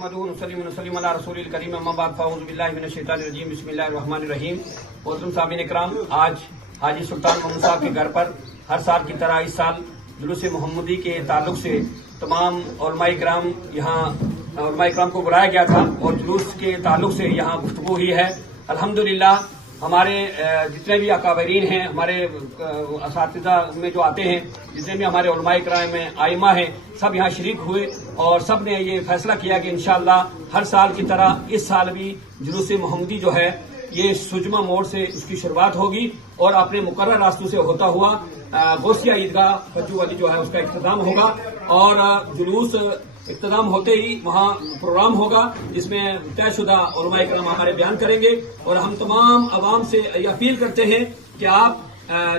وسلم علی رسول الکریم اما بعد فاعوذ باللہ من الشیطان الرجیم بسم اللہ الرحمن الرحیم۔ محترم سامعین کرام، آج حاجی سلطان محمد صاحب کے گھر پر ہر سال کی طرح اس سال جلوس محمدی کے تعلق سے تمام علماء کرام کو بلایا گیا تھا اور جلوس کے تعلق سے یہاں گفتگو ہوئی ہے۔ الحمدللہ ہمارے جتنے بھی اکابرین ہیں، ہمارے اساتذہ میں جو آتے ہیں، جتنے بھی ہمارے علماء کرام میں ائمہ ہیں، سب یہاں شریک ہوئے اور سب نے یہ فیصلہ کیا کہ انشاءاللہ ہر سال کی طرح اس سال بھی جلوس محمدی جو ہے یہ سجمہ موڑ سے اس کی شروعات ہوگی اور اپنے مقرر راستوں سے ہوتا ہوا غوثیہ عیدگاہ فجو علی جو ہے اس کا اختتام ہوگا اور جلوس اختتام ہوتے ہی وہاں پروگرام ہوگا جس میں طے شدہ علماء کرام ہمارے بیان کریں گے اور ہم تمام عوام سے یہ اپیل کرتے ہیں کہ آپ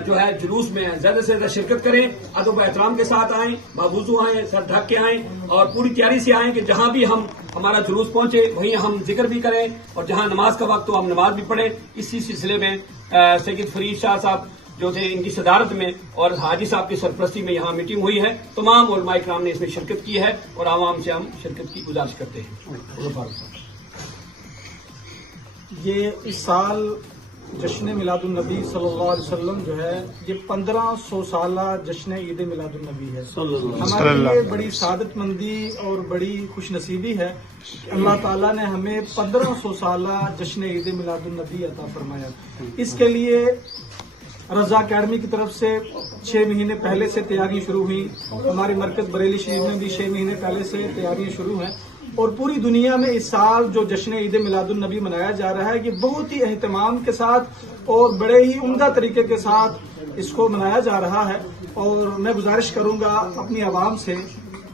جو ہے جلوس میں زیادہ سے زیادہ شرکت کریں، ادب و احترام کے ساتھ آئیں، باوضو آئیں، سر ڈھک کے آئیں اور پوری تیاری سے آئیں کہ جہاں بھی ہمارا جلوس پہنچے وہیں ہم ذکر بھی کریں اور جہاں نماز کا وقت ہو ہم نماز بھی پڑھیں۔ اسی سلسلے میں سید فرید شاہ صاحب جو تھے ان کی صدارت میں اور حاجی صاحب کی سرپرستی میں یہاں میٹنگ ہوئی ہے۔ تمام علماء کرام نے اس میں شرکت کی ہے اور عوام سے ہم شرکت کی گزارش کرتے ہیں۔ یہ اس سال جشن میلاد النبی صلی اللہ علیہ وسلم جو ہے یہ 1500 سالہ جشن عید میلاد النبی ہے۔ ہمارے لیے بڑی سعادت مندی اور بڑی خوش نصیبی ہے کہ اللہ تعالیٰ نے ہمیں 1500 سالہ جشن عید میلاد النبی عطا فرمایا۔ اس کے لیے رضا اکیڈمی کی طرف سے 6 مہینے پہلے سے تیاریاں شروع ہوئی، ہمارے مرکز بریلی شریف میں بھی 6 مہینے پہلے سے تیاریاں شروع ہیں اور پوری دنیا میں اس سال جو جشن عید میلاد النبی منایا جا رہا ہے یہ بہت ہی اہتمام کے ساتھ اور بڑے ہی عمدہ طریقے کے ساتھ اس کو منایا جا رہا ہے۔ اور میں گزارش کروں گا اپنی عوام سے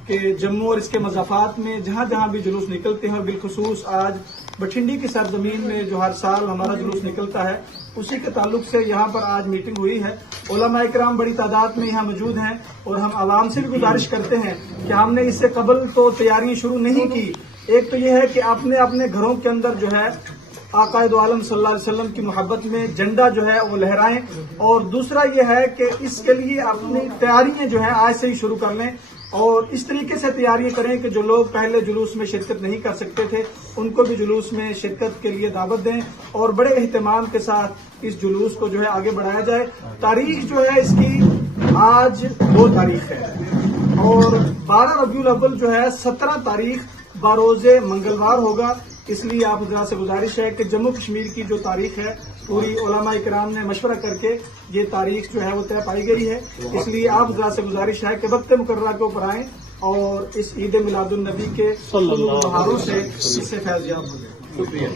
کہ جموں اور اس کے مضافات میں جہاں جہاں بھی جلوس نکلتے ہیں اور بالخصوص آج بٹھنڈی کی سرزمین میں جو ہر سال ہمارا جلوس نکلتا ہے اسی کے تعلق سے یہاں پر آج میٹنگ ہوئی ہے۔ علماء کرام بڑی تعداد میں یہاں موجود ہیں اور ہم عوام سے بھی گزارش کرتے ہیں کہ ہم نے اس سے قبل تو تیاریاں شروع نہیں کی۔ ایک تو یہ ہے کہ آپ نے اپنے گھروں کے اندر جو ہے آقائد عالم صلی اللہ علیہ وسلم کی محبت میں جھنڈا جو ہے وہ لہرائیں اور دوسرا یہ ہے کہ اس کے لیے اپنی تیاریاں جو ہے آج سے ہی شروع کر لیں اور اس طریقے سے تیاریاں کریں کہ جو لوگ پہلے جلوس میں شرکت نہیں کر سکتے تھے ان کو بھی جلوس میں شرکت کے لیے دعوت دیں اور بڑے اہتمام کے ساتھ اس جلوس کو جو ہے آگے بڑھایا جائے۔ تاریخ جو ہے اس کی آج 2 تاریخ ہے اور 12 ربیع الاول جو ہے 17 تاریخ بروز منگلوار ہوگا۔ اس لیے آپ حضرات سے گزارش ہے کہ جموں کشمیر کی جو تاریخ ہے پوری علماء کرام نے مشورہ کر کے یہ تاریخ جو ہے وہ طے پائی گئی ہے۔ اس لیے آپ حضرات سے گزارش ہے کہ وقت مقررہ کے اوپر آئیں اور اس عید میلاد النبی کے بہاروں سے اس سے فیض یاب ہو جائے۔ شکریہ۔